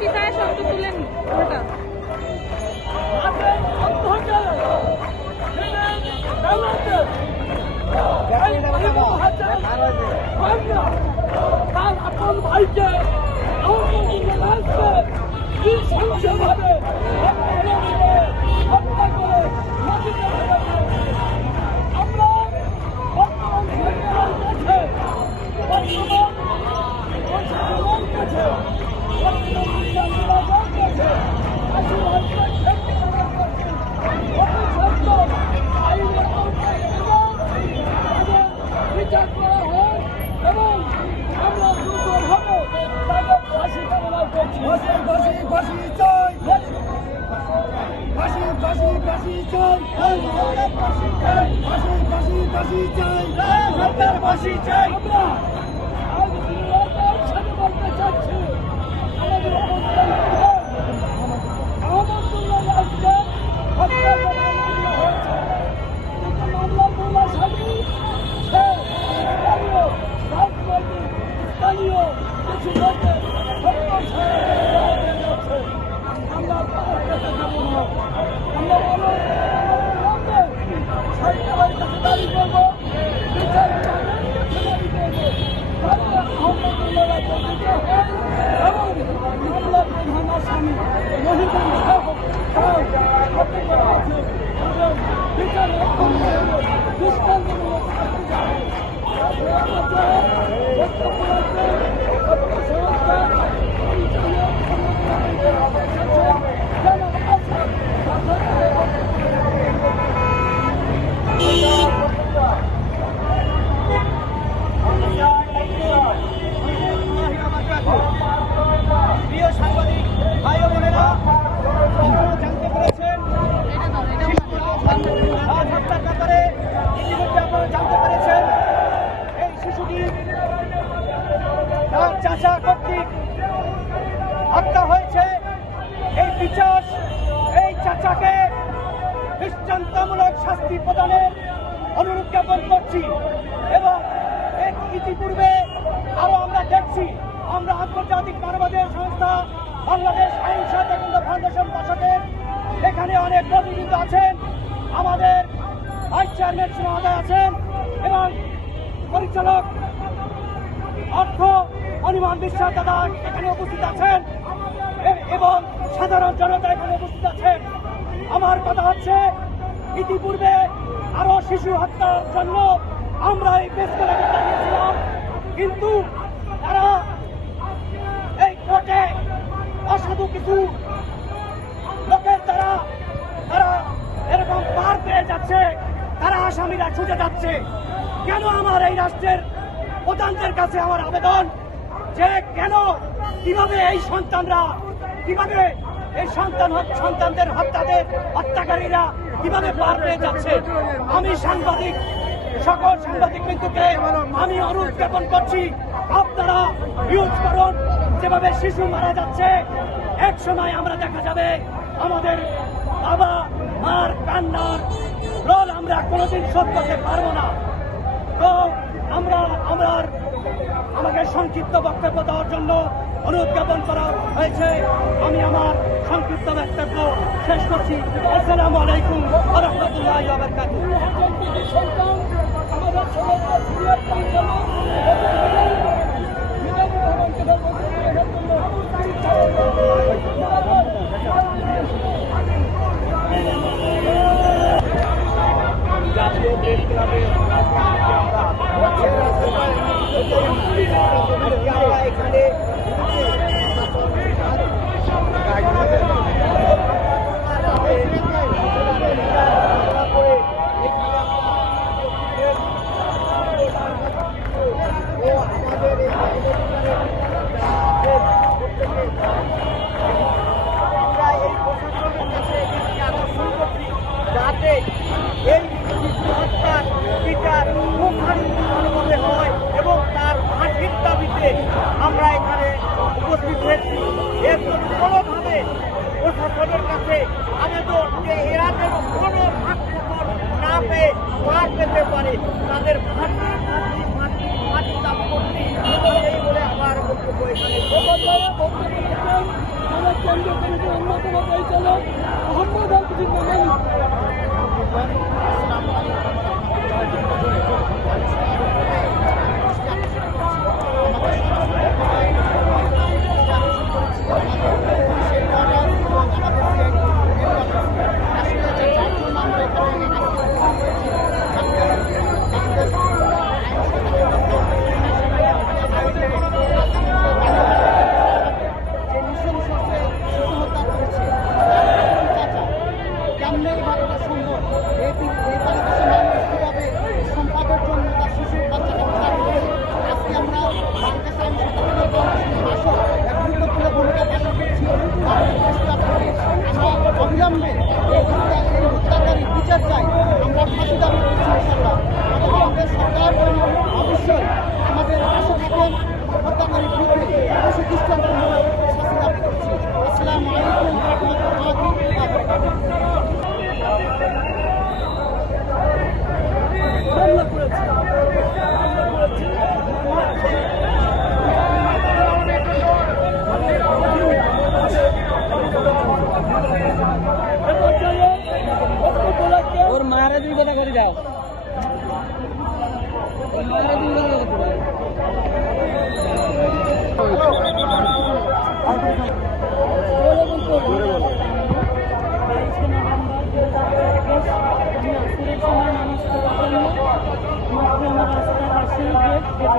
পিতায় শব্দ তুলেন ওটা তার আপন ভাইকে আমরা আজ নির্বাচন সাথে বলতে চাচ্ছি আমাদের অবস্থান আহমদুল্লাহ রাজকে হত্যা করার মামলা হয়েছে কিন্তু মামলার মূল আসামি সে স্থানীয় রাজনৈতিক স্থানীয় কিছু লোকের হত্যা ছাড়া যাচ্ছে আমরা পার পেতে দেব না আমরা অনন্ত সরকারের কাছে দাবি করব বিচার বিভাগের কাছে দাবি করব তাহলে আহমদুল্লাহ রাজকে দিতে হয় এবং মামলার প্রধান আসামি মহিলা সহ তাও হত্যা করা আছে এবং বিচার দৃষ্টান্তমূলক শাস্তি দেওয়া হবে। বক্তব্য রাখবেন ছাত্র সংস্থা পরিচালক সংগঠনের সচিব জনাব আসাদ প্রিয় সাংবাদিক ভাই ও বোনেরা আপনারা জানতে পেরেছেন এটা দাও এটা রাজ হত্যার ব্যাপারে ইতিমধ্যে আপনারা জানতে পেরেছেন এই শিশুটি তার চাচা কর্তৃক হত্যা হয়েছে এই বিচার এই চাচাকে দৃষ্টান্তমূলক শাস্তি প্রদানের অনুরোধ জ্ঞাপন করছি এবং এর ইতিপূর্বে আরও আমরা দেখছি, আমরা আন্তর্জাতিক মানবাধিকার সংস্থা বাংলাদেশ আইন কেন্দ্র ফাউন্ডেশন দশকের এখানে অনেক প্রতিনিধি আছেন, আমাদের ভাইস চেয়ারম্যান মহোদয় আছেন এবং পরিচালক অর্থ অনিমান বিশ্বাস দাদা এখানে উপস্থিত আছেন এবং সাধারণ জনতা এখানে উপস্থিত আছেন। আমার কথা হচ্ছে, ইতিপূর্বে আরও শিশু হত্যার জন্য আমরা এই ক্লাবে দাঁড়িয়েছিলাম। কিন্তু তারা এই কোর্টে অসাধু কিছু লোকের দ্বারা তারা এরকম পার পেয়ে যাচ্ছে, তারা আসামিরা ছুটে যাচ্ছে। কেন আমার এই রাষ্ট্রের প্রধানদের কাছে আমার আবেদন? যে কেন কীভাবে এই সন্তানরা, কীভাবে এই সন্তান সন্তানদের হত্যাদের হত্যাকারীরা কীভাবে পার পেয়ে যাচ্ছে? আমি সাংবাদিক, সকল সাংবাদিক বিন্দুকে আমি অনুরোধ জ্ঞাপন করছি, আপনারা ইউজ করুন। যেভাবে শিশু মারা যাচ্ছে, এক সময় আমরা দেখা যাবে আমাদের বাবা, মার কান্নার রোল আমরা কোনোদিন শোধ করতে পারব না। তো আমরা, আমার আমাকে সংক্ষিপ্ত বক্তব্য দেওয়ার জন্য অনুরোধ করা হয়েছে। আমি আমার সংক্ষিপ্ত বক্তব্য শেষ করছি। আসসালামু আলাইকুম রহমতুল্লাহ সন্তান যে এরা যেন কোনো ভাগ্যকর না পেয়ে পার পেতে পারে, তাদের ফাঁসি দাবি করছি এবং এই বক্তব্য বক্তব্য রাখবেন আমার কমিটির অন্যতম পরিচালক, মোহাম্মদ আলমগীর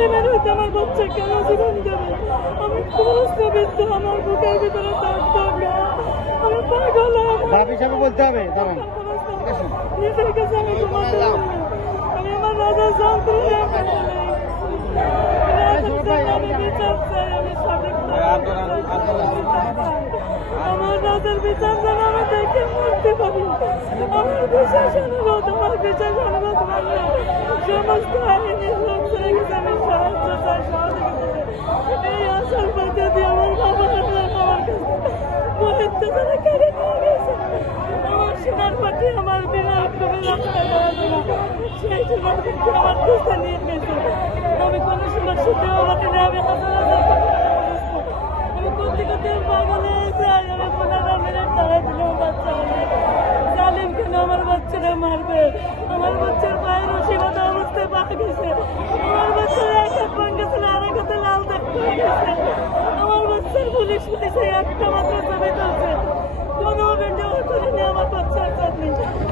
হইতে আমার বাচ্চা কেন? জীবন দেবে আমি প্রশ্নবিদ্ধ আমার বুকের ভিতরে দাগ দাগা আমি পাগল আমার ভাব হিসাবে বলতে হবে দাঁড়ান। নিজের কাছে আমি আমি আমার রাজা যন্ত্রণে আমি বিচার আমি আমার রাজার বিচার যেন আমি দেখে মরতে পারি আমার বিশেষ অনুরোধ আমার বিশেষ অনুরোধ সমস্ত আইনি লোক ছেড়ে গেছে। আমি নিয়ে সোনার পাটি আমার রাস্তায় দাঁড়াবে সেই সোনার পাটি আমার কাছে নিয়ে গেছে আমি কোনো সময় শুতেও পারি না আমি হাজার হাজার। আমি করতে করতে পাগলে যাই আমি পনেরো মিনিট দাঁড়াই দিলাম বাচ্চা। জালিম কেন আমার বাচ্চারা মারবে আমার বাচ্চার পায়ের রসিবত অবস্থায় পা গেছে আমার বাচ্চার এক হাত ভাঙ্গা ছিল আর এক হাতে লাল দাগ পড়ে গেছে আমার বাচ্চার পুলিশ পুলিশে একটা মাত্র ছবি তুলছে কোনো ভিডিও তুলে নিয়ে আমার বাচ্চার কাছে